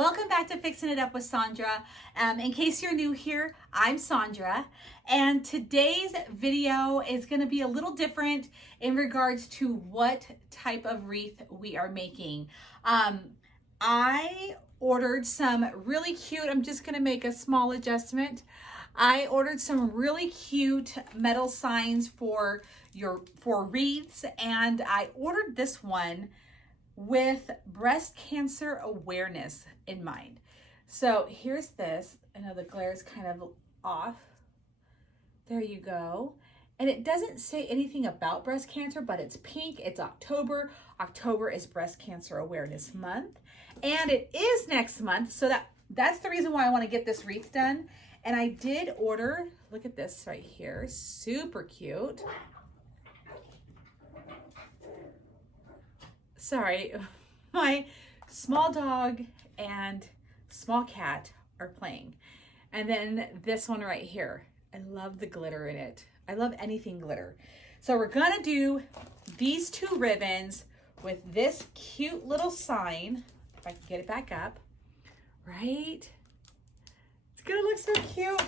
Welcome back to Fixing It Up with Sandra. In case you're new here, I'm Sandra, and today's video is going to be a little different in regards to what type of wreath we are making. I ordered some really cute, I'm just going to make a small adjustment. I ordered some really cute metal signs for wreaths, and I ordered this one with breast cancer awareness in mind. So here's this. I know the glare is kind of off. There you go. And it doesn't say anything about breast cancer, but it's pink. It's October. October is Breast Cancer Awareness Month. And it is next month. So that's the reason why I want to get this wreath done. And I did order, look at this right here. Super cute. Sorry, my small dog and small cat are playing. And then this one right here. I love the glitter in it. I love anything glitter. So we're gonna do these two ribbons with this cute little sign. If I can get it back up, right? It's gonna look so cute.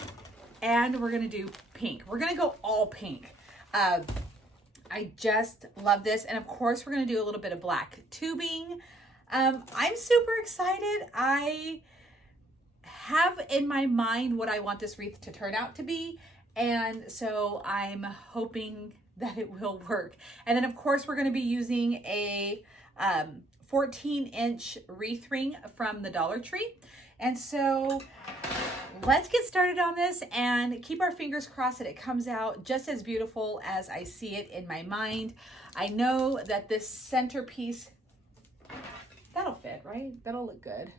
And we're gonna do pink. We're gonna go all pink. I just love this. And of course, we're going to do a little bit of black tubing. I'm super excited. I have in my mind what I want this wreath to turn out to be. And so I'm hoping that it will work. And then of course, we're going to be using a 14-inch wreath ring from the Dollar Tree. And so let's get started on this and keep our fingers crossed that it comes out just as beautiful as I see it in my mind. I know that this centerpiece, that'll fit, right? That'll look good.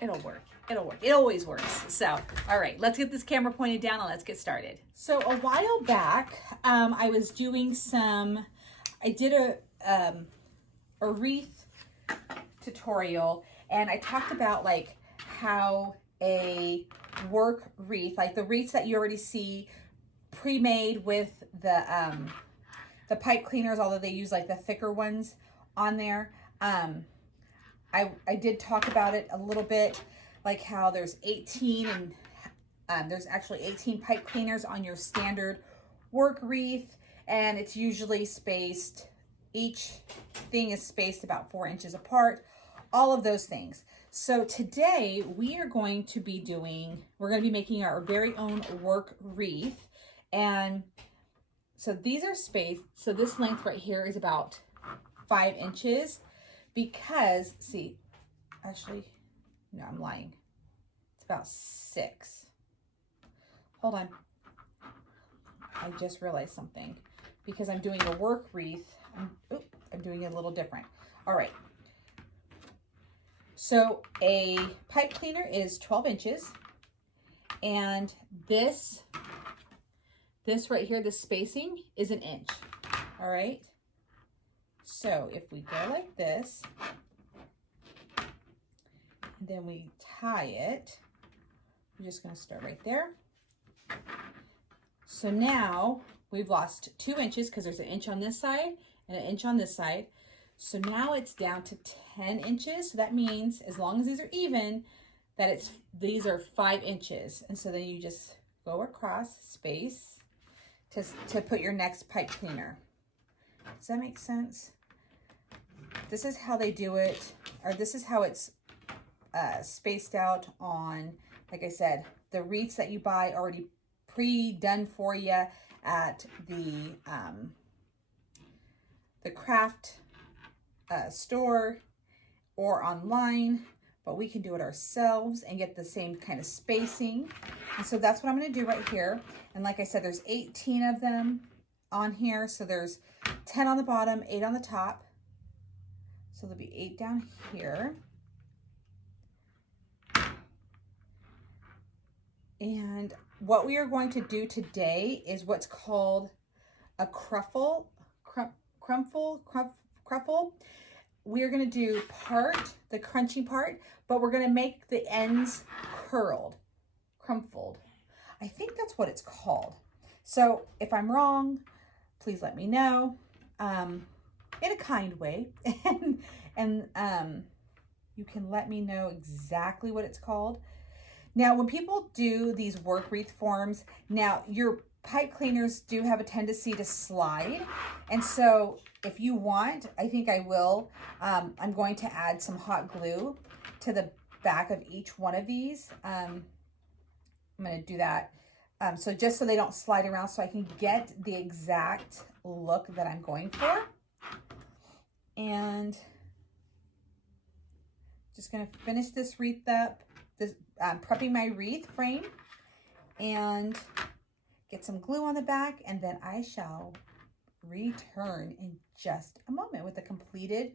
It'll work. It'll work. It always works. So, all right, let's get this camera pointed down and let's get started. So a while back, I was doing I did a wreath tutorial, and I talked about like how a work wreath, like the wreaths that you already see pre-made with the pipe cleaners, although they use like the thicker ones on there. I did talk about it a little bit, like how there's 18 and there's actually 18 pipe cleaners on your standard work wreath, and it's usually spaced, each thing is spaced about 4 inches apart, all of those things. So today we are going to be making our very own work wreath. And so these are spaced. So this length right here is about 5 inches because, see, actually, no, I'm lying. It's about 6. Hold on. I just realized something because I'm doing a work wreath. I'm doing it a little different. All right. So a pipe cleaner is 12 inches, and this right here, the spacing is 1 inch. All right. So if we go like this, and then we tie it, I'm just going to start right there. So now we've lost 2 inches because there's 1 inch on this side and 1 inch on this side. So now it's down to 10 inches. So that means as long as these are even, that these are 5 inches. And so then you just go across, space, to put your next pipe cleaner. Does that make sense? This is how they do it, or this is how it's spaced out on, like I said, the wreaths that you buy already pre-done for you at the craft store or online, but we can do it ourselves and get the same kind of spacing. And so that's what I'm going to do right here. And like I said, there's 18 of them on here. So there's 10 on the bottom, 8 on the top. So there'll be 8 down here. And what we are going to do today is what's called a crumple. We are going to do the crunchy part, but we're going to make the ends crumpled. I think that's what it's called. So if I'm wrong, please let me know in a kind way. and you can let me know exactly what it's called. Now, when people do these work wreath forms, now your pipe cleaners do have a tendency to slide. And so if you want, I think I will, I'm going to add some hot glue to the back of each one of these. I'm going to do that. So just so they don't slide around, so I can get the exact look that I'm going for. And just going to finish this wreath up, prepping my wreath frame, and get some glue on the back, and then I shall return in just a moment with a completed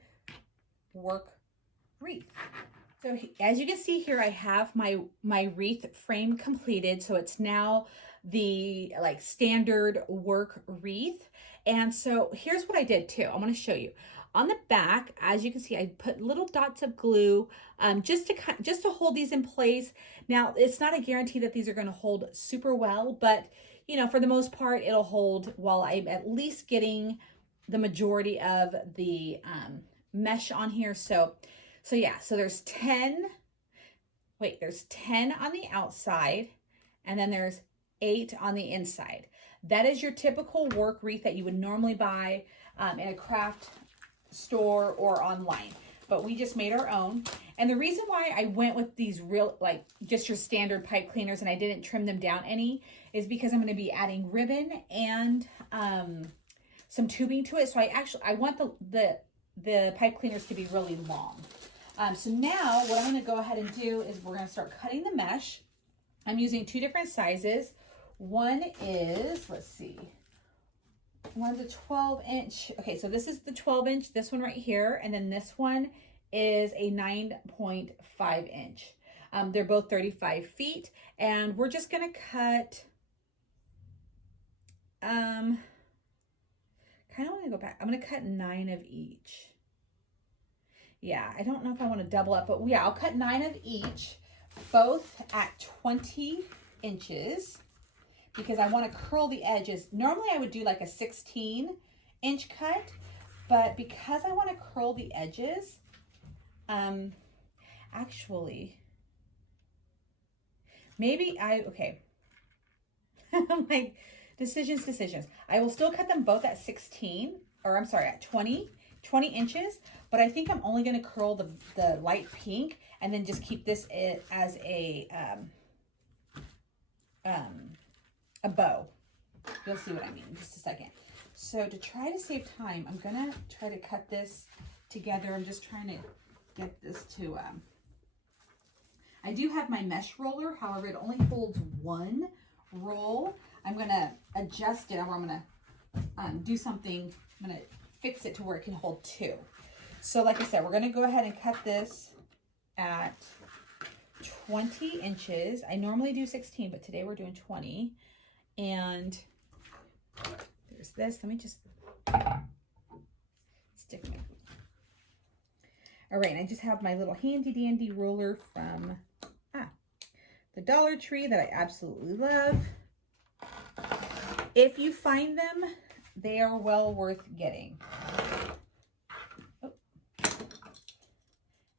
work wreath. So as you can see here, I have my wreath frame completed. So it's now the like standard work wreath. And so here's what I did too. I'm going to show you. On the back, as you can see, I put little dots of glue just to hold these in place. Now, it's not a guarantee that these are going to hold super well, but you know, for the most part, it'll hold while I'm at least getting the majority of the mesh on here. So yeah, so there's 10 on the outside, and then there's 8 on the inside. That is your typical work wreath that you would normally buy in a craft store or online, but we just made our own. And the reason why I went with these real, like just your standard pipe cleaners, and I didn't trim them down any, is because I'm going to be adding ribbon and some tubing to it. So I want the pipe cleaners to be really long. So now what I'm going to go ahead and do is we're going to start cutting the mesh. I'm using 2 different sizes. One is, let's see, one's a 12-inch. Okay, so this is the 12-inch, this one right here, and then this one is a 9.5 inch. They're both 35 feet, and we're just gonna cut, kind of want to go back. I'm gonna cut 9 of each. Yeah, I don't know if I want to double up, but yeah, I'll cut 9 of each, both at 20 inches. Because I want to curl the edges. Normally I would do like a 16-inch cut, but because I want to curl the edges, actually, maybe okay. I'm like, decisions. I will still cut them both at 20 inches, but I think I'm only going to curl the light pink and then just keep this as a bow. You'll see what I mean in just a second. So to try to save time, I'm gonna try to cut this together. I'm just trying to get this to, I do have my mesh roller, however, it only holds 1 roll. I'm gonna adjust it, or I'm gonna do something, I'm gonna fix it to where it can hold 2. So like I said, we're gonna go ahead and cut this at 20 inches. I normally do 16, but today we're doing 20. And there's this. Let me just stick my. All right, and I just have my little handy dandy roller from the Dollar Tree that I absolutely love. If you find them, they are well worth getting. Oh.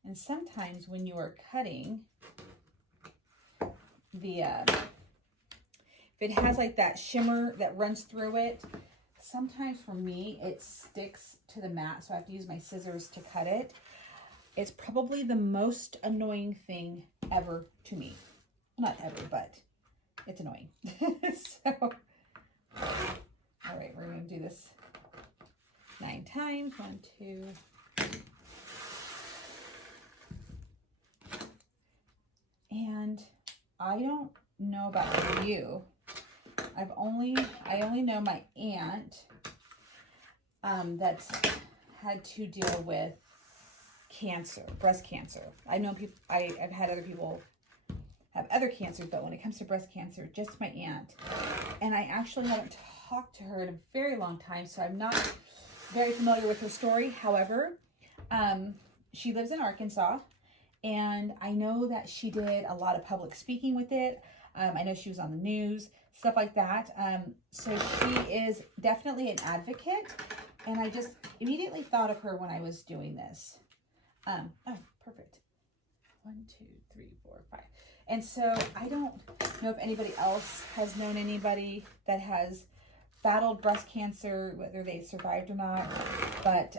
And sometimes when you are cutting the if it has like that shimmer that runs through it, sometimes for me it sticks to the mat, so I have to use my scissors to cut it. It's probably the most annoying thing ever to me. Not ever, but it's annoying. So, all right, we're going to do this 9 times. 1, 2. And I don't know about you. I only know my aunt that's had to deal with cancer, breast cancer. I know people, I've had other people have other cancers, but when it comes to breast cancer, just my aunt. And I actually haven't talked to her in a very long time, so I'm not very familiar with her story. However, she lives in Arkansas, and I know that she did a lot of public speaking with it. I know she was on the news, stuff like that. So she is definitely an advocate, and I just immediately thought of her when I was doing this. Oh, perfect. 1, 2, 3, 4, 5. And so I don't know if anybody else has known anybody that has battled breast cancer, whether they survived or not. But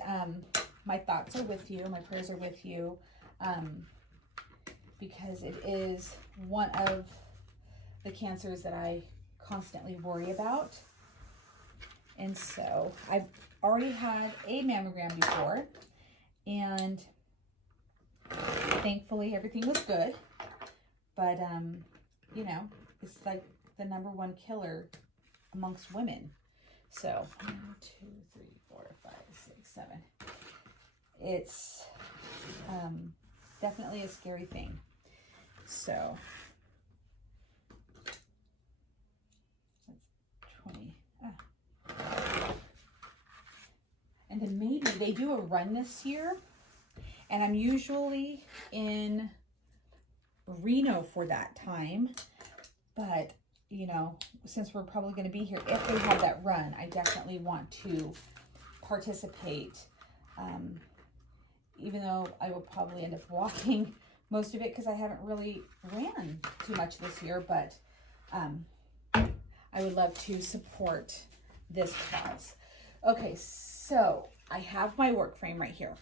my thoughts are with you. My prayers are with you, because it is one of the cancers that I constantly worry about. And so I've already had a mammogram before, and thankfully everything was good. But, you know, it's like the #1 killer amongst women. So 1, 2, 3, 4, 5, 6, 7. It's definitely a scary thing. So that's 20. And then maybe they do a run this year, and I'm usually in Reno for that time. But, you know, since we're probably going to be here, if they have that run, I definitely want to participate. Even though I will probably end up walking most of it because I haven't really ran too much this year. But I would love to support this cause. Okay, so I have my work frame right here.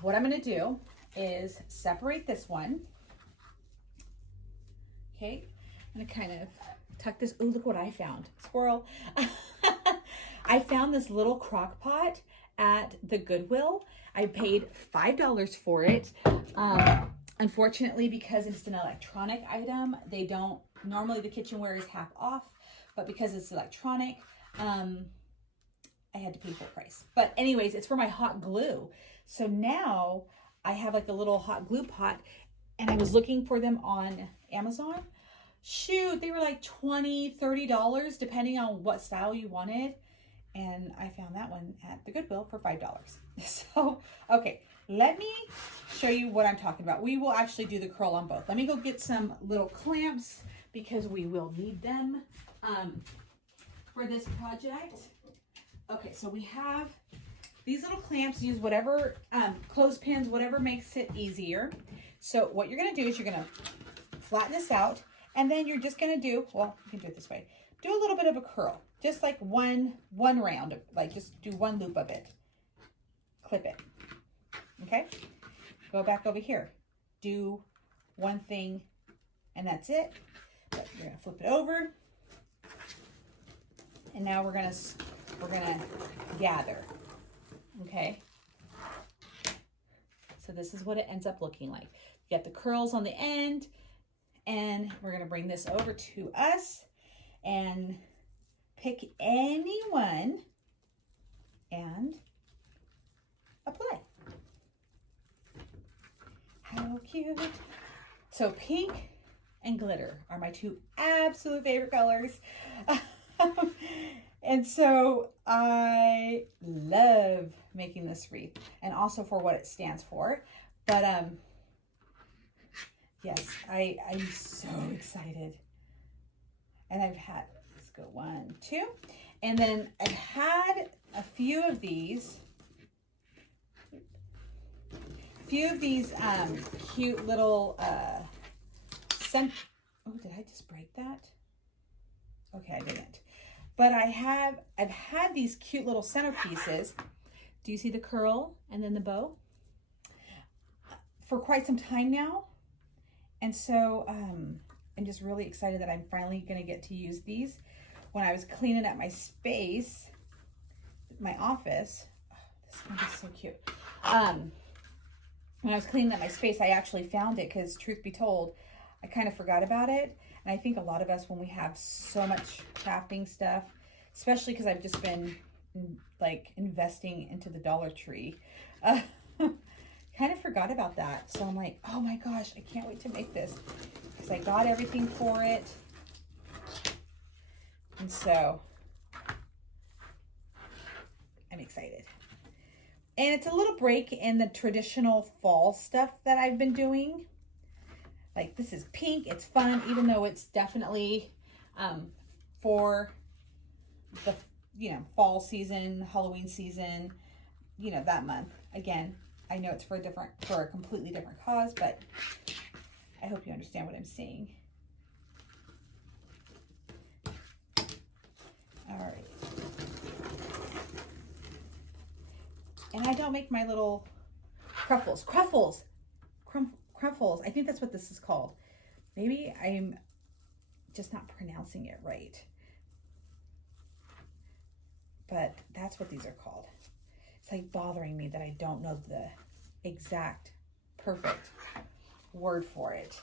What I'm going to do is separate this one. Okay, I'm going to kind of tuck this. Oh, look what I found. Squirrel. I found this little crock pot at the Goodwill. I paid $5 for it. Unfortunately, because it's an electronic item, they don't, normally the kitchenware is half off, but because it's electronic, I had to pay full price. But anyways, it's for my hot glue. So now I have like a little hot glue pot, and I was looking for them on Amazon. Shoot, they were like $20, $30, depending on what style you wanted. And I found that one at the Goodwill for $5. So, okay, let me show you what I'm talking about. We will actually do the curl on both. Let me go get some little clamps because we will need them for this project. Okay, so we have these little clamps. Use whatever clothespins, whatever makes it easier. So what you're going to do is you're going to flatten this out, and then you're just going to do, well, you can do it this way. Do a little bit of a curl, just like one round, like just do one loop of it. Clip it. Okay? Go back over here. Do one thing, and that's it. But you're going to flip it over. And now we're gonna gather. Okay? So this is what it ends up looking like. You got the curls on the end, and we're gonna bring this over to us and pick any one and apply. How cute. So pink and glitter are my two absolute favorite colors. And so I love making this wreath, and also for what it stands for. But yes, I'm so excited. And I've had, let's go 1, 2. And then I've had a few of these cute little oh, did I just break that? Okay, I didn't. But I've had these cute little centerpieces. Do you see the curl and then the bow? For quite some time now. And so I'm just really excited that I'm finally going to get to use these. When I was cleaning up my space, my office, oh, this one is so cute. When I was cleaning up my space, I actually found it because, truth be told, I kind of forgot about it. And I think a lot of us, when we have so much crafting stuff, especially because I've just been like investing into the Dollar Tree, kind of forgot about that. So I'm like, oh my gosh, I can't wait to make this because I got everything for it. And so I'm excited. And it's a little break in the traditional fall stuff that I've been doing. Like, this is pink. It's fun, even though it's definitely for the, fall season, Halloween season, that month. Again, I know it's for a completely different cause, but I hope you understand what I'm saying. All right. And I don't make my little cruffles. Cruffles. I think that's what this is called. Maybe I'm just not pronouncing it right. But that's what these are called. It's like bothering me that I don't know the exact perfect word for it.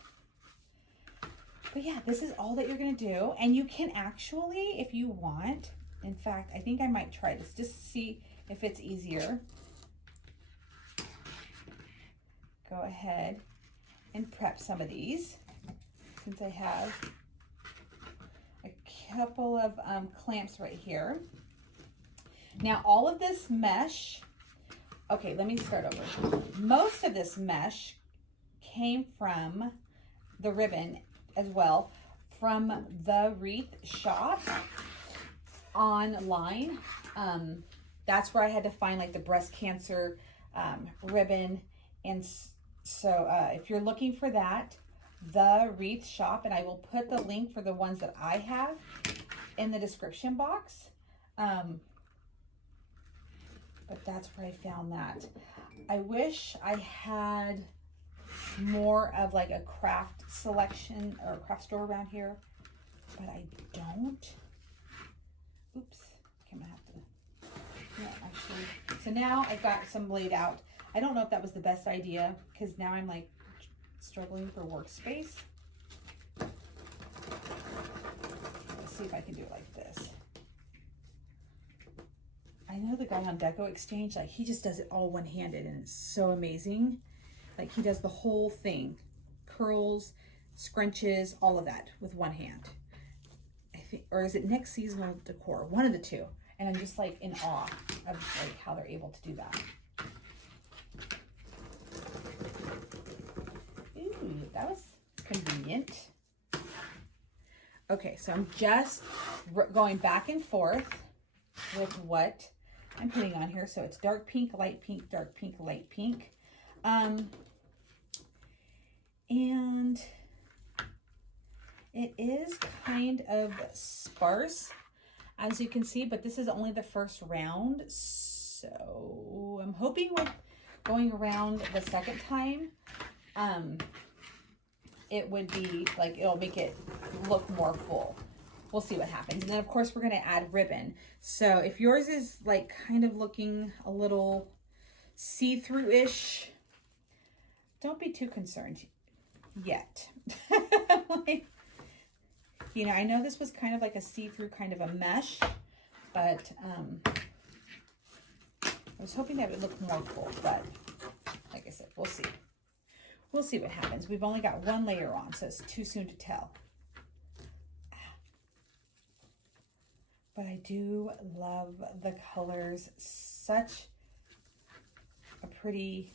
But yeah, this is all that you're gonna do. And you can actually, if you want, in fact, I think I might try this just to see if it's easier. Go ahead and prep some of these, since I have a couple of clamps right here. Now all of this mesh, okay, let me start over. Most of this mesh came from the ribbon as well, from the Wreath shop online. That's where I had to find like the breast cancer ribbon. And so if you're looking for that, the Wreath shop, and I will put the link for the ones that I have in the description box. But that's where I found that. I wish I had more of like a craft selection or a craft store around here, but I don't. Oops, okay, I'm gonna have to, yeah, actually. So now I've got some laid out. I don't know if that was the best idea, because now I'm like struggling for workspace. Let's see if I can do it like this. I know the guy on Deco Exchange, like he just does it all one-handed, and it's so amazing. Like he does the whole thing, curls, scrunches, all of that with one hand. I think, or is it Next Seasonal Decor? One of the two. And I'm just like in awe of like how they're able to do that. Ooh, that was convenient. Okay, so I'm just going back and forth with what I'm putting on here. So it's dark pink, light pink, dark pink, light pink. And it is kind of sparse, as you can see, but this is only the first round. So I'm hoping with going around the second time, it would be like, it'll make it look more full. We'll see what happens. And then of course we're gonna add ribbon. So if yours is like kind of looking a little see-through-ish, don't be too concerned yet. Like, you know, I know this was kind of like a see-through kind of a mesh, but I was hoping that it would look more full, but like I said, we'll see. We'll see what happens. We've only got one layer on, so it's too soon to tell. But I do love the colors. Such a pretty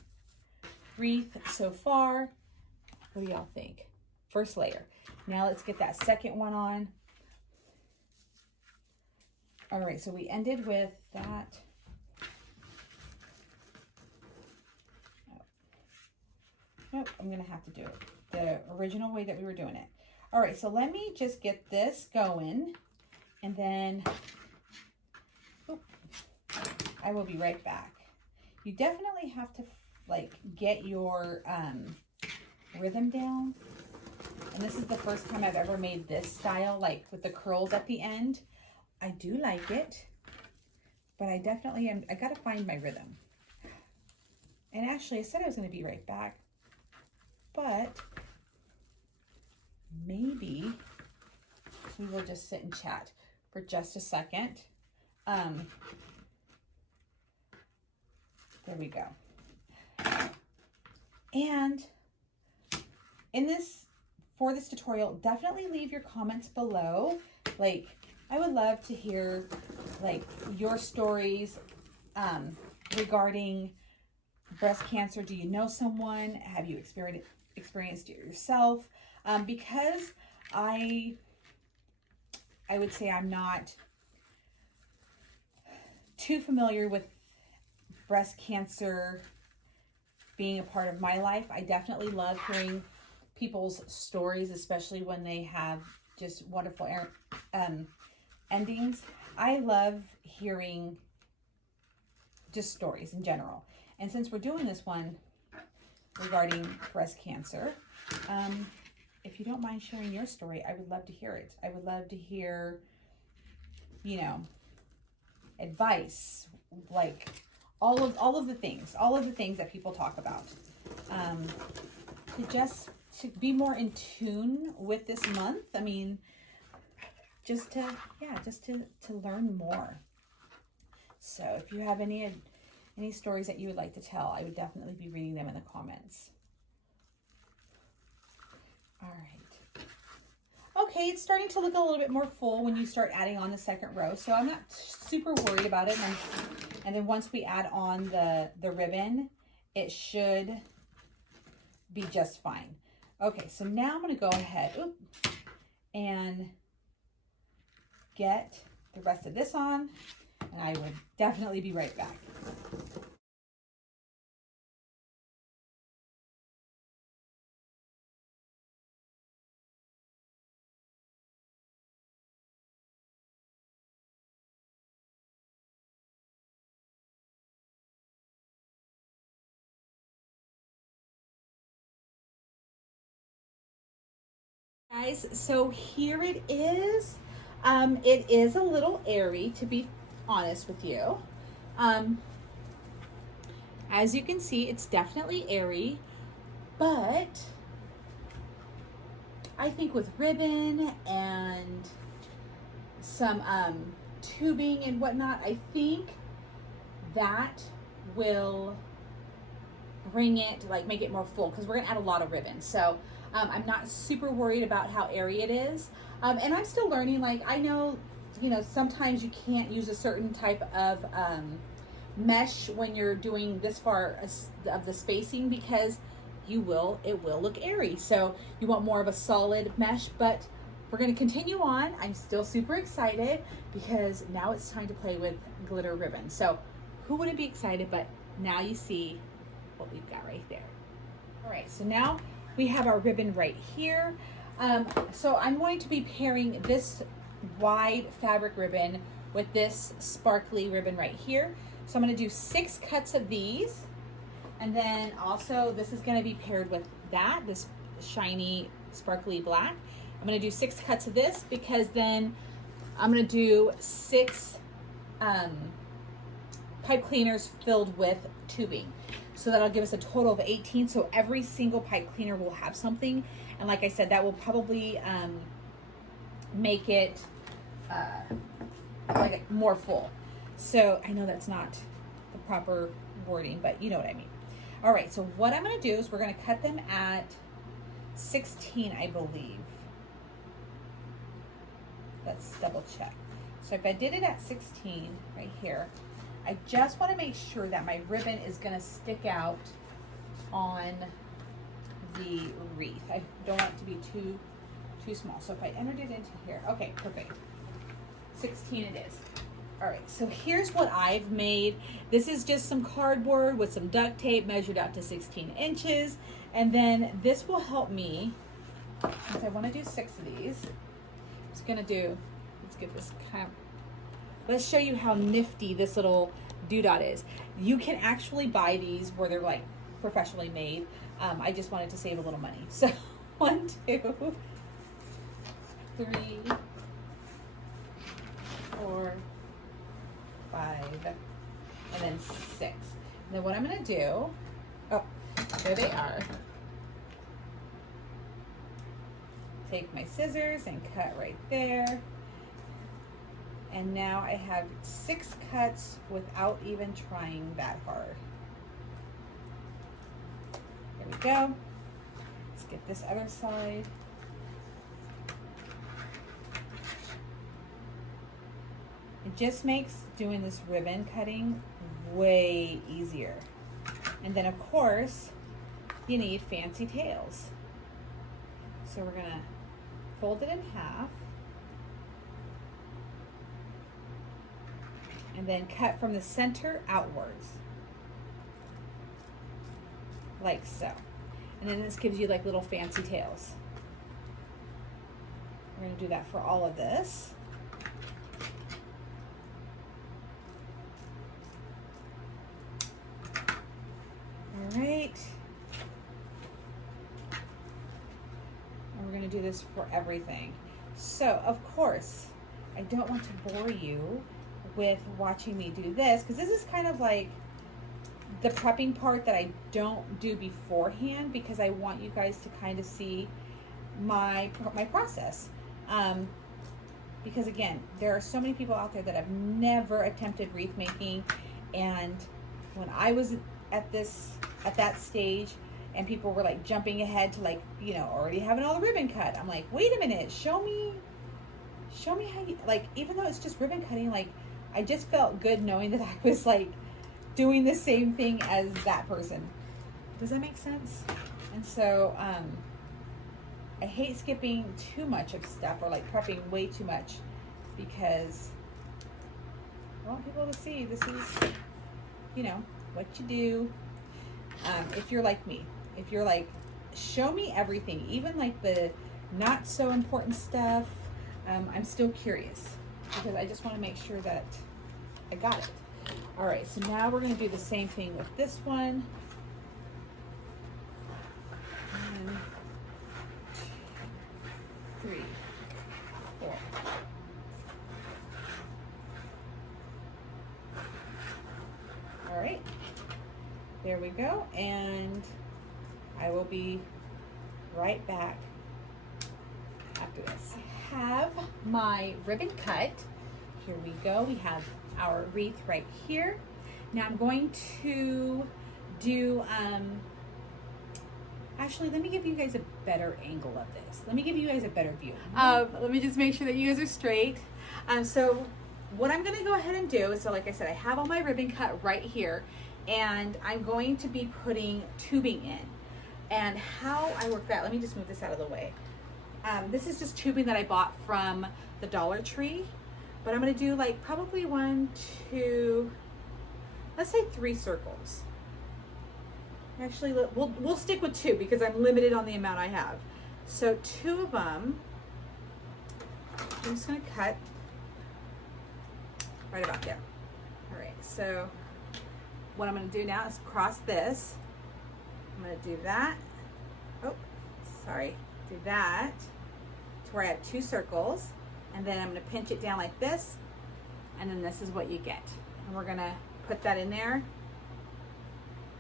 wreath so far. What do y'all think? First layer. Now let's get that second one on. All right, so we ended with that. Nope, I'm gonna have to do it the original way that we were doing it. All right, so let me just get this going, and then I will be right back. You definitely have to like get your rhythm down. And this is the first time I've ever made this style, like with the curls at the end. I do like it, but I definitely am, I gotta find my rhythm. And actually I said I was gonna be right back, but maybe we will just sit and chat for just a second. There we go. And for this tutorial, definitely leave your comments below. Like, I would love to hear like your stories regarding breast cancer. Do you know someone? Have you experienced it yourself? Because I would say I'm not too familiar with breast cancer being a part of my life. I definitely love hearing people's stories, especially when they have just wonderful endings. I love hearing just stories in general. And since we're doing this one regarding breast cancer, if you don't mind sharing your story, I would love to hear it. I would love to hear, you know, advice, like all of the things that people talk about. To be more in tune with this month. I mean, just to learn more. So if you have any stories that you would like to tell, I would definitely be reading them in the comments. All right. Okay, it's starting to look a little bit more full when you start adding on the second row, so I'm not super worried about it. And then once we add on the ribbon, it should be just fine. Okay, so now I'm going to go ahead and get the rest of this on, and I would definitely be right back. Guys, so here it is. It is a little airy, to be honest with you. As you can see, it's definitely airy, but I think with ribbon and some tubing and whatnot, I think that will bring it, like make it more full, because we're gonna add a lot of ribbon. So I'm not super worried about how airy it is. And I'm still learning, like I know, sometimes you can't use a certain type of mesh when you're doing this far of the spacing, because it will look airy. So you want more of a solid mesh, but we're gonna continue on. I'm still super excited because now it's time to play with glitter ribbon. So who wouldn't be excited? But now you see what we've got right there. All right, so now we have our ribbon right here. So I'm going to be pairing this wide fabric ribbon with this sparkly ribbon right here. So I'm going to do 6 cuts of these, and then also this is going to be paired with this shiny sparkly black. I'm going to do 6 cuts of this, because then I'm going to do 6 pipe cleaners filled with tubing. So that'll give us a total of 18. So every single pipe cleaner will have something. And like I said, that will probably make it like more full. So I know that's not the proper wording, but you know what I mean. All right, so what I'm gonna do is we're gonna cut them at 16, I believe. Let's double check. So if I did it at 16 right here, I just want to make sure that my ribbon is going to stick out on the wreath. I don't want it to be too small. So if I entered it into here, okay, perfect. 16 it is. All right, so here's what I've made. This is just some cardboard with some duct tape measured out to 16 inches. And then this will help me, since I want to do 6 of these, I'm just going to do, let's get this kind of, let's show you how nifty this little doodad is. You can actually buy these where they're like professionally made. I just wanted to save a little money. So 1, 2, 3, 4, 5, and then 6. And then what I'm going to do, oh, there they are. Take my scissors and cut right there. And now I have 6 cuts without even trying that hard. There we go. Let's get this other side. It just makes doing this ribbon cutting way easier. And then of course, you need fancy tails. So we're gonna fold it in half. And then cut from the center outwards. like so. And then this gives you like little fancy tails. We're going to do that for all of this. All right. And we're going to do this for everything. So, of course, I don't want to bore you with watching me do this, because this is kind of like the prepping part that I don't do beforehand, because I want you guys to kind of see my process. Because again, there are so many people out there that have never attempted wreath making, and when I was at that stage and people were like jumping ahead to like, you know, already having all the ribbon cut, I'm like, wait a minute, show me how you, like, even though it's just ribbon cutting, like, I just felt good knowing that I was like doing the same thing as that person. Does that make sense? And so I hate skipping too much of stuff, or like prepping way too much, because I want people to see this is, you know, what you do. If you're like me, if you're like, show me everything, even like the not so important stuff, I'm still curious, because I just want to make sure that I got it. All right, so now we're going to do the same thing with this one. 1, 2, 3, 4. All right, there we go, and I will be right back after this. I have my ribbon cut. Here we go. We have our wreath right here. Now I'm going to do, actually, let me give you guys a better angle of this. Let me give you guys a better view. Let me just make sure that you guys are straight. So what I'm going to go ahead and do is, so like I said, I have all my ribbon cut right here, and I'm going to be putting tubing in. And how I work that, let me just move this out of the way. This is just tubing that I bought from the Dollar Tree, but I'm going to do like probably 1, 2, let's say 3 circles. Actually, we'll stick with 2 because I'm limited on the amount I have. So 2 of them, I'm just going to cut right about there. All right, so what I'm going to do now is cross this. I'm going to do that. Oh, sorry. Do that to where I have 2 circles, and then I'm going to pinch it down like this, and then this is what you get. And we're going to put that in there.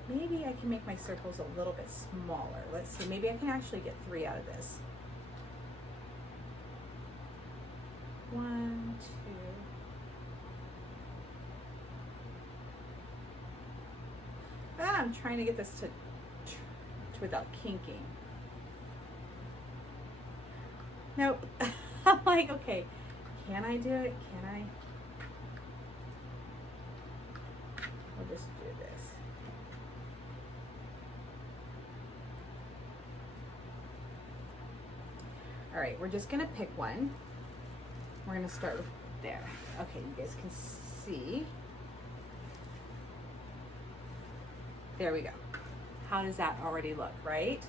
Maybe I can make my circles a little bit smaller. Let's see, maybe I can actually get 3 out of this. 1, 2. I'm trying to get this to without kinking. Nope. I'm like, okay, can I do it? Can I? I'll just do this. All right, we're just gonna pick one. We're gonna start with there. Okay, you guys can see. There we go. How does that already look, right?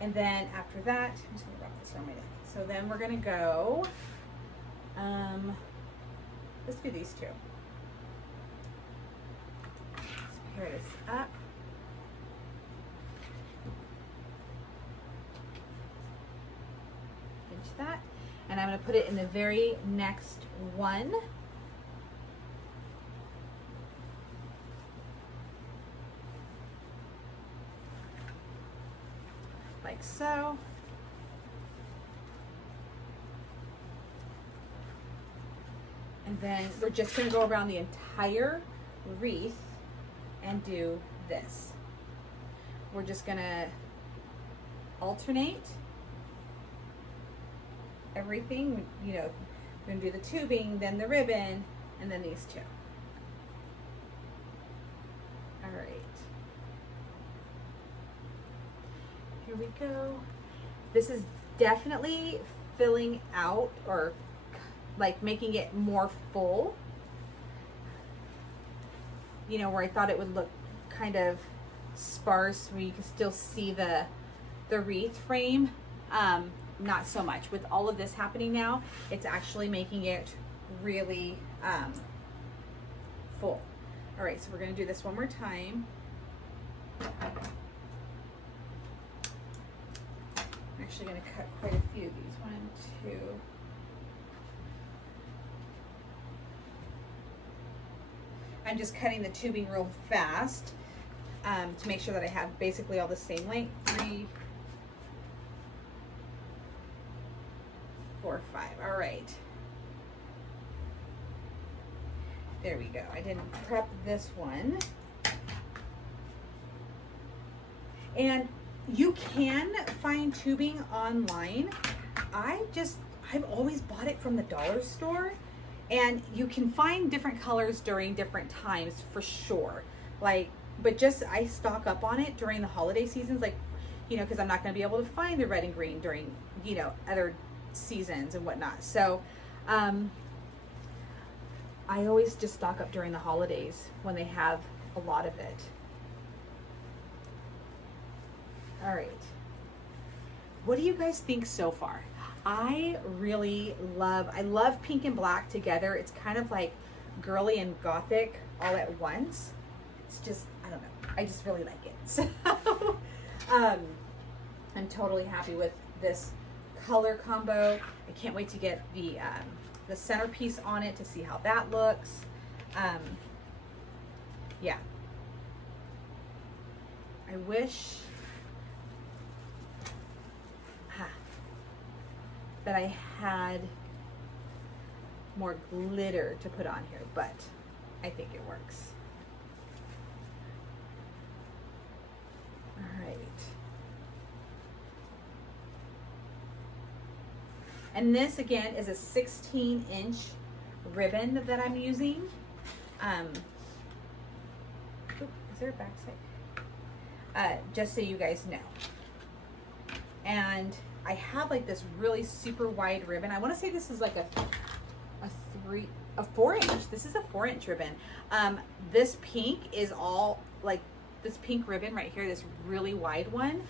And then after that, I'm just gonna wrap this around my neck. So then we're gonna go, let's do these 2. Let's pair this up. Pinch that. And I'm gonna put it in the very next one. Like so. And then we're just going to go around the entire wreath and do this. We're just going to alternate everything. You know, we're going to do the tubing, then the ribbon, and then these 2. All right. Here we go. This is definitely filling out, or like making it more full. You know, where I thought it would look kind of sparse where you can still see the wreath frame. Not so much. With all of this happening now, it's actually making it really full. All right, so we're going to do this one more time. I'm actually going to cut quite a few of these. 1, 2. I'm just cutting the tubing real fast to make sure that I have basically all the same length. 3, 4, 5. All right. There we go. I didn't prep this one. And you can find tubing online. I've always bought it from the dollar store, and you can find different colors during different times for sure. Like, but just I stock up on it during the holiday seasons, like, you know, because I'm not going to be able to find the red and green during, you know, other seasons and whatnot. So I always just stock up during the holidays when they have a lot of it. All right. What do you guys think so far? I love pink and black together. It's kind of like girly and gothic all at once. It's just, I don't know. I just really like it. So I'm totally happy with this color combo. I can't wait to get the centerpiece on it to see how that looks. Yeah. I wish that I had more glitter to put on here, but I think it works. All right. And this again is a 16-inch ribbon that I'm using. Is there a back side? Just so you guys know. And I have like this really super wide ribbon. I want to say this is like a 4-inch. This is a 4-inch ribbon. This pink is all like this pink ribbon right here. This really wide one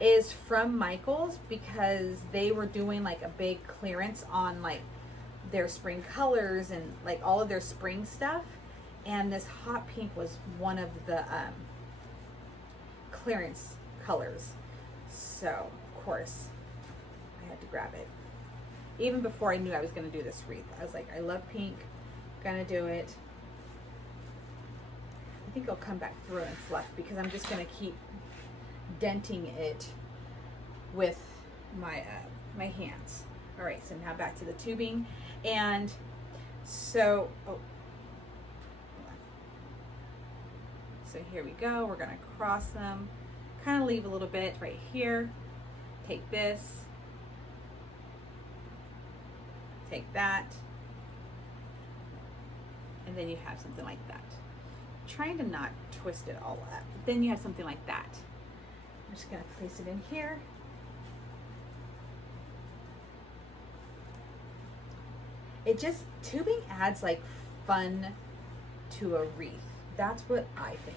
is from Michaels because they were doing like a big clearance on like their spring colors and like all of their spring stuff. And this hot pink was one of the clearance colors. So of course I had to grab it. Even before I knew I was going to do this wreath, I was like, I love pink, gonna do it. I think I'll come back through and fluff because I'm just going to keep denting it with my my hands. All right, so now back to the tubing. And so, hold on. So here we go. We're going to cross them, kind of leave a little bit right here. Take this, take that, and then you have something like that. Trying to not twist it all up. Then you have something like that. I'm just going to place it in here. It just, tubing adds like fun to a wreath. That's what I think.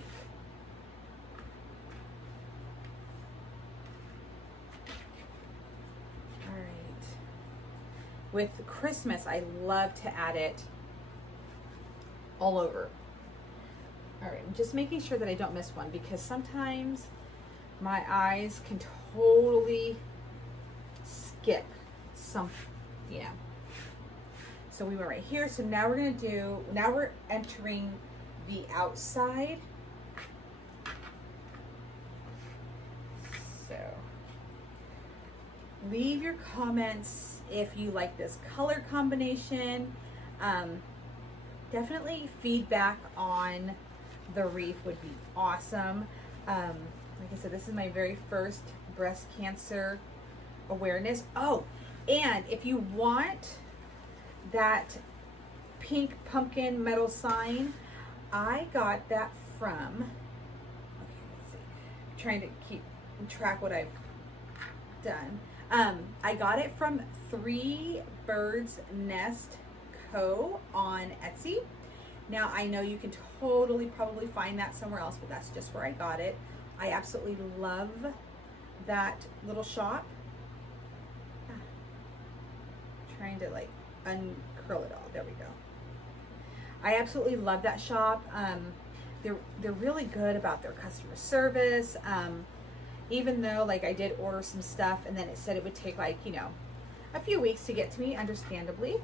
All right. With Christmas, I love to add it all over. All right, I'm just making sure that I don't miss one because sometimes my eyes can totally skip some, you know. So we went right here. So now we're going to do, now we're entering the outside. So leave your comments if you like this color combination. Definitely feedback on the wreath would be awesome. Like I said, this is my very first breast cancer awareness. Oh, and if you want that pink pumpkin metal sign, I got that from, okay, let's see, I'm trying to keep track what I've done. I got it from 3 Birds Nest Co. on Etsy. Now I know you can totally probably find that somewhere else, but that's just where I got it. I absolutely love that little shop. Trying to like uncurl it all. There we go. I absolutely love that shop. They're really good about their customer service. Even though like I did order some stuff and then it said it would take like, you know, a few weeks to get to me, understandably.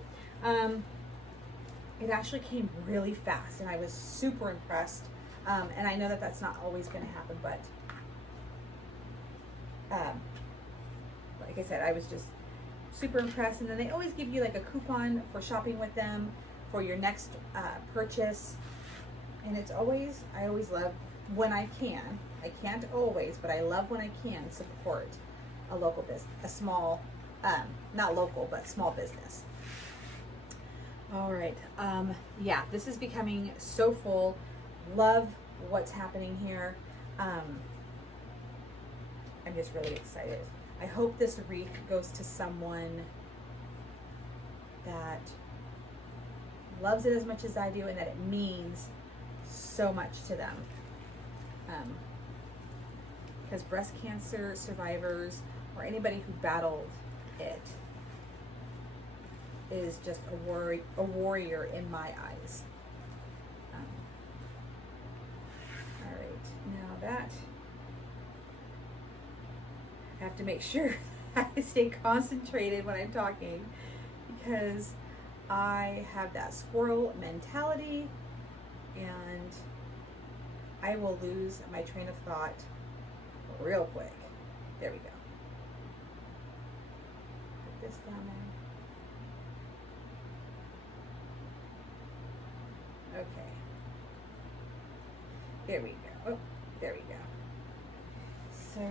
It actually came really fast and I was super impressed. And I know that that's not always going to happen, but like I said, I was just super impressed. And then they always give you like a coupon for shopping with them for your next purchase. And it's always, I always love when I can. I can't always, but I love when I can support a local business, a small, not local, but small business. All right. Yeah, this is becoming so full. Love what's happening here. I'm just really excited. I hope this wreath goes to someone that loves it as much as I do and that it means so much to them. Because breast cancer survivors or anybody who battled it is just a warrior in my eyes. All right, now that I have to make sure I stay concentrated when I'm talking because I have that squirrel mentality and I will lose my train of thought real quick. There we go. Put this down there. Okay. There we go. Oh, there we go. So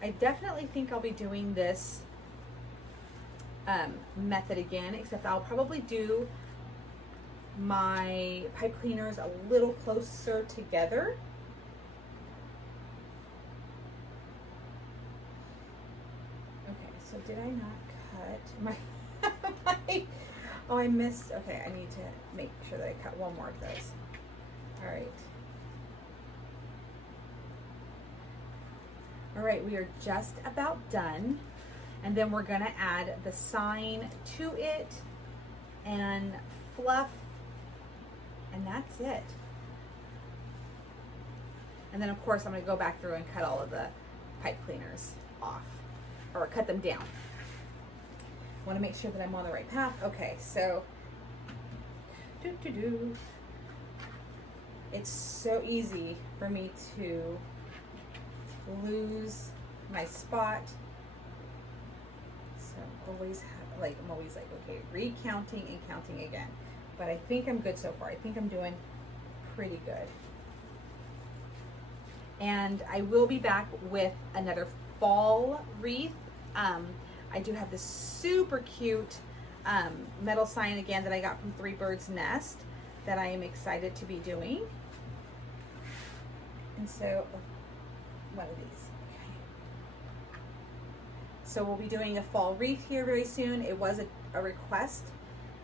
I definitely think I'll be doing this method again, except I'll probably do my pipe cleaners a little closer together. Okay, so did I not cut my, oh, I missed, okay, I need to make sure that I cut one more of those. All right. All right, we are just about done. And then we're gonna add the sign to it and fluff, and that's it. And then of course I'm gonna go back through and cut all of the pipe cleaners off, or cut them down. I wanna make sure that I'm on the right path. Okay, so, it's so easy for me to lose my spot. So I'm always like, okay, recounting and counting again. But I think I'm good so far. I think I'm doing pretty good. And I will be back with another fall wreath. I do have this super cute metal sign again that I got from Three Birds Nest that I am excited to be doing. And so, one of these. So we'll be doing a fall wreath here very soon. It was a request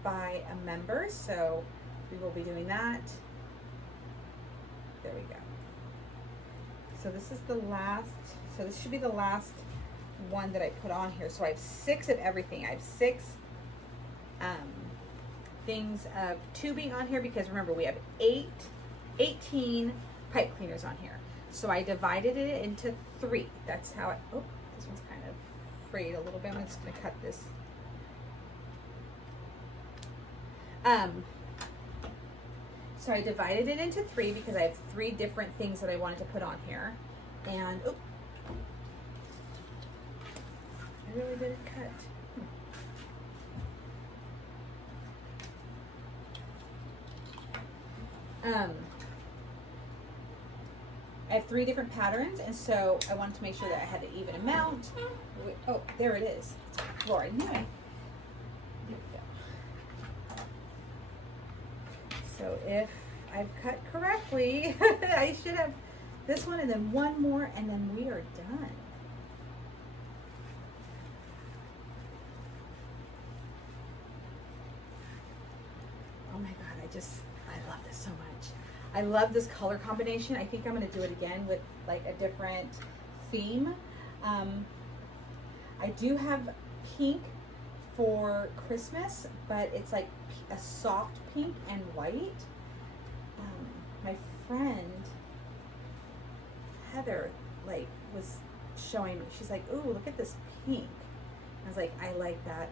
by a member, so we will be doing that. There we go. So this is the last, so this should be the last one that I put on here. So I have 6 of everything. I have 6 things of tubing on here because remember we have 18 pipe cleaners on here. So I divided it into 3. That's how I, oh, this one's kind of frayed a little bit. I'm just gonna cut this. So I divided it into 3 because I have 3 different things that I wanted to put on here. And, oh, I really didn't cut. I have 3 different patterns, and so I wanted to make sure that I had an even amount. Oh, there it is. It's on the floor. I knew it. There we go. So if I've cut correctly, I should have this one and then one more, and then we are done. Oh my God, I love this so much. I love this color combination. I think I'm going to do it again with like a different theme. I do have pink for Christmas, but it's like a soft pink and white. My friend Heather like was showing me, she's like, "Ooh, look at this pink." I was like, I like that.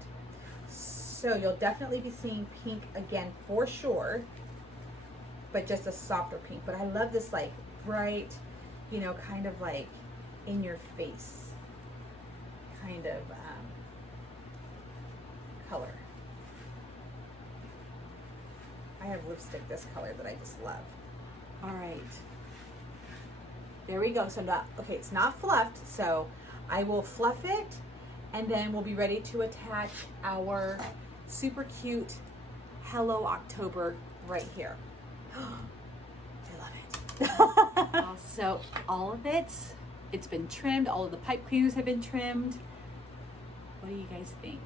So you'll definitely be seeing pink again for sure, but just a softer pink. But I love this like bright, you know, kind of like in your face kind of color. I have lipstick this color that I just love. All right, there we go. So not, okay, it's not fluffed, so I will fluff it and then we'll be ready to attach our super cute Hello October right here. I love it. So all of it's been trimmed. All of the pipe cleaners have been trimmed. What do you guys think?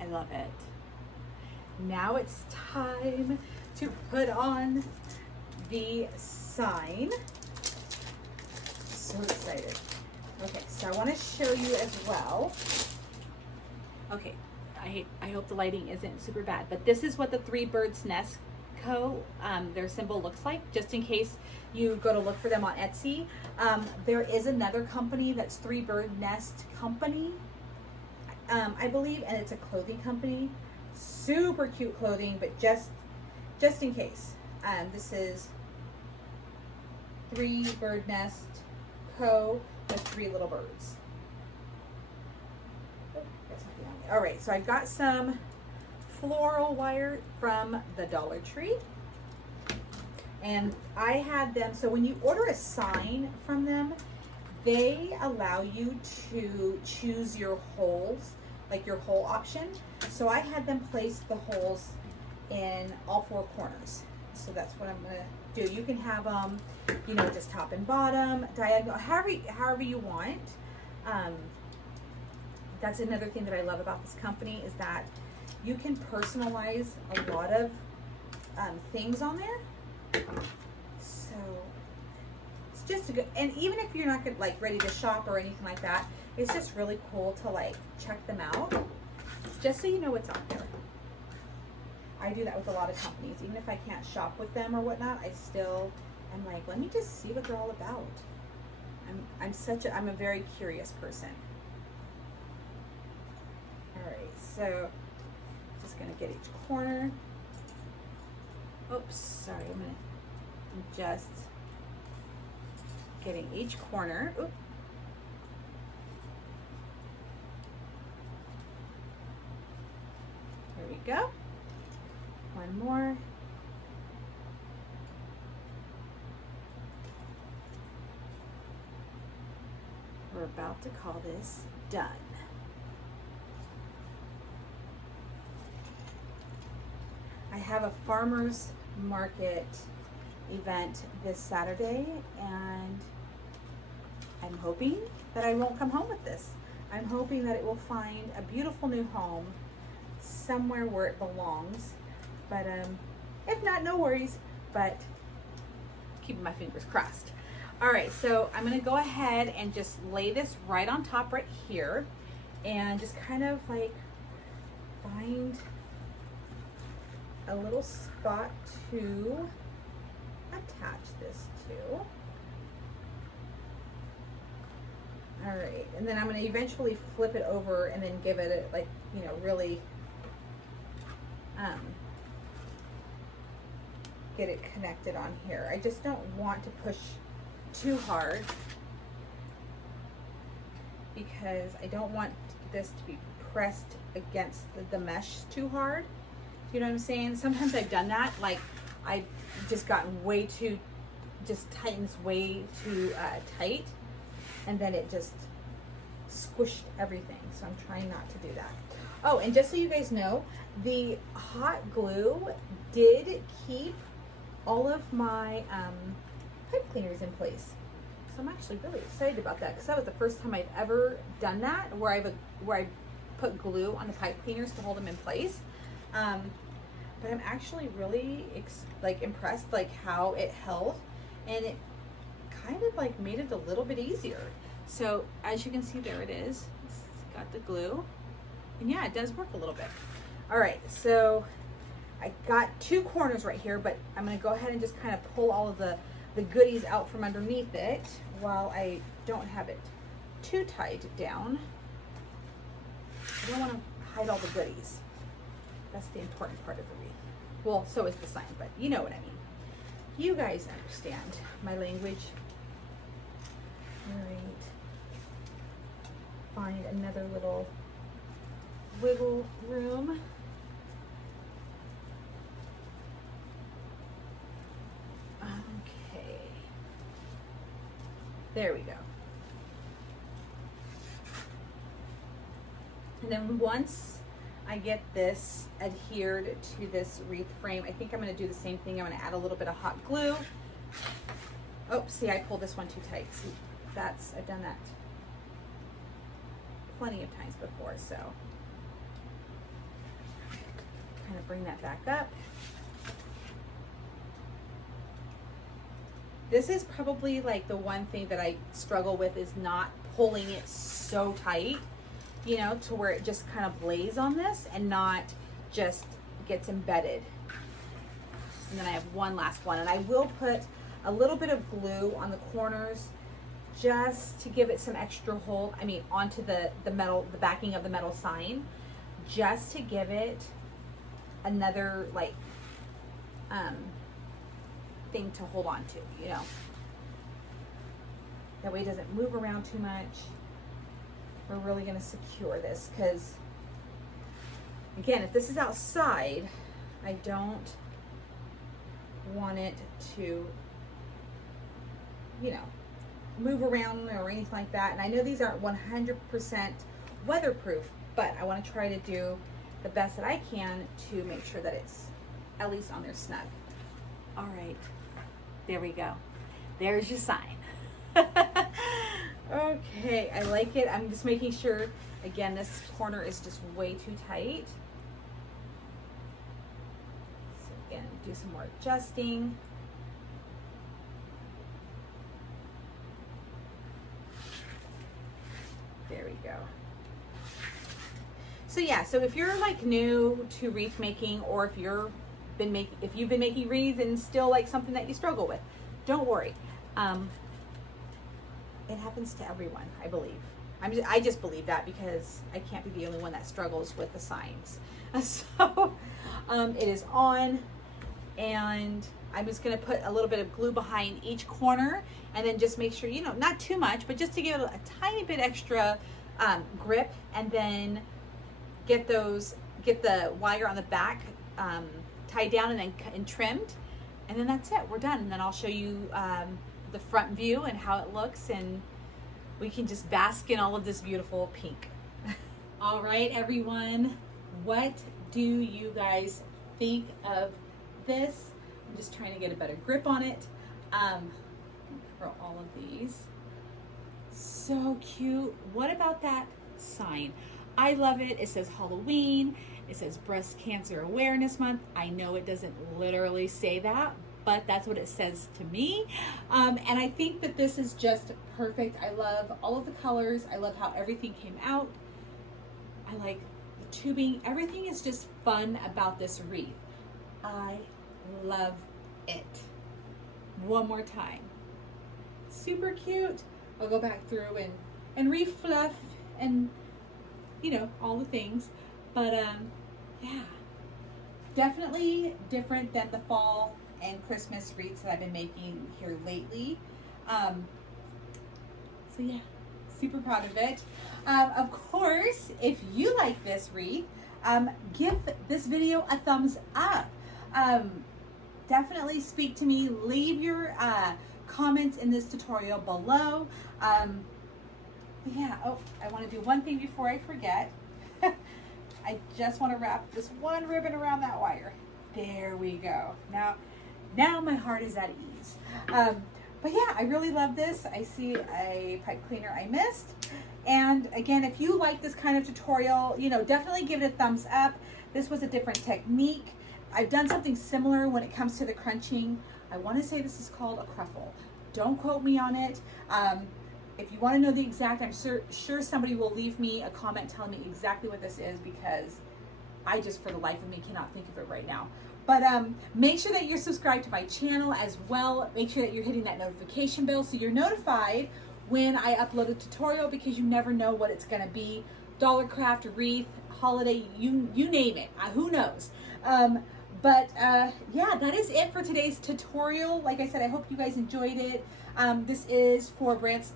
I love it. Now it's time to put on the sign. So excited. Okay, so I want to show you as well. Okay, I hope the lighting isn't super bad, but this is what the Three Birds Nest Co. Their symbol looks like, just in case you go to look for them on Etsy. There is another company that's Three Bird Nest Company, I believe, and it's a clothing company. Super cute clothing, but just in case. This is Three Bird Nest Co. with 3 little birds. Oh, that's not the only. All right, so I got some floral wire from the Dollar Tree, and I had them. So when you order a sign from them, they allow you to choose your holes, like your hole option. So I had them place the holes in all 4 corners. So that's what I'm gonna do. You can have them, you know, just top and bottom, diagonal, however you want. That's another thing that I love about this company, is that you can personalize a lot of things on there. So it's just a good, and even if you're not good, like ready to shop or anything like that, it's just really cool to like check them out, just so you know what's out there. I do that with a lot of companies. Even if I can't shop with them or whatnot, I'm like, let me just see what they're all about. I'm a very curious person. All right, so just gonna get each corner. Oops, sorry, I'm just getting each corner. Oop. There we go. One more. We're about to call this done. I have a farmer's market event this Saturday, and I'm hoping that I won't come home with this. I'm hoping that it will find a beautiful new home somewhere where it belongs. But if not, no worries, but keeping my fingers crossed. All right, so I'm gonna go ahead and just lay this right on top right here, and just kind of like find a little spot to attach this to. All right, and then I'm gonna eventually flip it over and then give it a, like, you know, really get it connected on here. I just don't want to push too hard, because I don't want this to be pressed against the mesh too hard. You know what I'm saying? Sometimes I've done that, like I've just gotten way too, just tightens way too tight, and then it just squished everything. So I'm trying not to do that. Oh, and just so you guys know, the hot glue did keep all of my pipe cleaners in place. So I'm actually really excited about that, because that was the first time I've ever done that, where I put glue on the pipe cleaners to hold them in place. But I'm actually really impressed like how it held, and it kind of like made it a little bit easier. So as you can see, there it is. It's got the glue, and yeah, it does work a little bit. All right, so I got two corners right here, but I'm gonna go ahead and just kind of pull all of the goodies out from underneath it while I don't have it too tied down. I don't want to hide all the goodies. That's the important part of the wreath. Well, so is the sign, but you know what I mean. You guys understand my language. All right. Find another little wiggle room. Okay. There we go. And then once I get this adhered to this wreath frame, I think I'm going to do the same thing. I'm going to add a little bit of hot glue. Oh, see, I pulled this one too tight. See, I've done that plenty of times before, so kind of bring that back up. This is probably like the one thing that I struggle with, is not pulling it so tight, you know, to where it just kind of lays on this and not just gets embedded. And then I have one last one, and I will put a little bit of glue on the corners just to give it some extra hold. I mean, onto the metal, the backing of the metal sign, just to give it another like thing to hold on to, you know. That way it doesn't move around too much. We're really going to secure this because, again, if this is outside, I don't want it to, you know, move around or anything like that. And I know these aren't 100% weatherproof, but I want to try to do the best that I can to make sure that it's at least on there snug. All right, there we go. There's your sign. Okay, I like it. I'm just making sure, again, this corner is just way too tight. So again, do some more adjusting. There we go. So yeah, so if you're like new to wreath making, or if you've been making wreaths and still like something that you struggle with, don't worry. It happens to everyone, I believe. I just believe that because I can't be the only one that struggles with the signs. So it is on, and I'm just gonna put a little bit of glue behind each corner, and then just make sure, you know, not too much, but just to give it a tiny bit extra grip, and then get the wire on the back tied down and trimmed, and then that's it. We're done. And then I'll show you the front view and how it looks, and we can just bask in all of this beautiful pink. All right, everyone, what do you guys think of this? I'm just trying to get a better grip on it. For all of these, so cute. What about that sign? I love it. It says Halloween. It says Breast Cancer Awareness Month. I know it doesn't literally say that, but that's what it says to me. And I think that this is just perfect. I love all of the colors. I love how everything came out. I like the tubing. Everything is just fun about this wreath. I love it. One more time. Super cute. I'll go back through and refluff and, you know, all the things. But yeah, definitely different than the fall and Christmas wreaths that I've been making here lately. So yeah, super proud of it. Of course, if you like this wreath, give this video a thumbs up. Definitely speak to me. Leave your comments in this tutorial below. Yeah, oh, I want to do one thing before I forget. I just want to wrap this one ribbon around that wire. There we go. Now my heart is at ease. But yeah, I really love this. I see a pipe cleaner I missed, And again, if you like this kind of tutorial, you know, definitely give it a thumbs up. This was a different technique. I've done something similar when it comes to the crunching. I want to say this is called a cruffle. Don't quote me on it. If you want to know the exact, I'm sure somebody will leave me a comment telling me exactly what this is, because I just, for the life of me, cannot think of it right now. But make sure that you're subscribed to my channel as well. Make sure that you're hitting that notification bell so you're notified when I upload a tutorial, because you never know what it's going to be. Dollar craft, wreath, holiday, you name it. Who knows? Yeah, that is it for today's tutorial. Like I said, I hope you guys enjoyed it. This is for Breast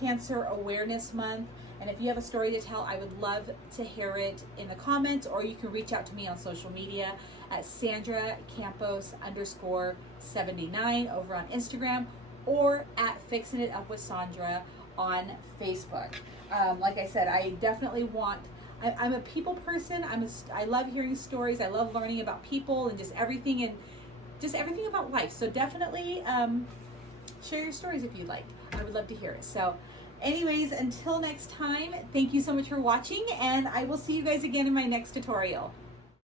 Cancer Awareness Month. And if you have a story to tell, I would love to hear it in the comments, or you can reach out to me on social media at SandraCampos_79 over on Instagram, or at Fixing It Up with Sandra on Facebook. Like I said, I definitely want, I'm a people person. I love hearing stories. I love learning about people and just everything about life. So definitely share your stories if you'd like. I would love to hear it. So anyways, until next time, thank you so much for watching, and I will see you guys again in my next tutorial.